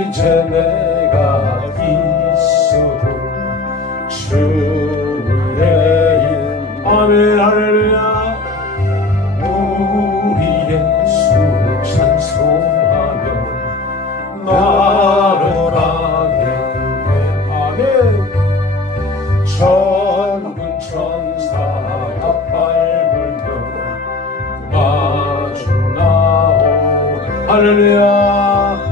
이제 내가 있어도 주의 일. 아멘 할렐루야. 우리 예수 찬송하며 나를 하겠네 아멘. 천군 천사 앞발 불며 마주 나오. 할렐루야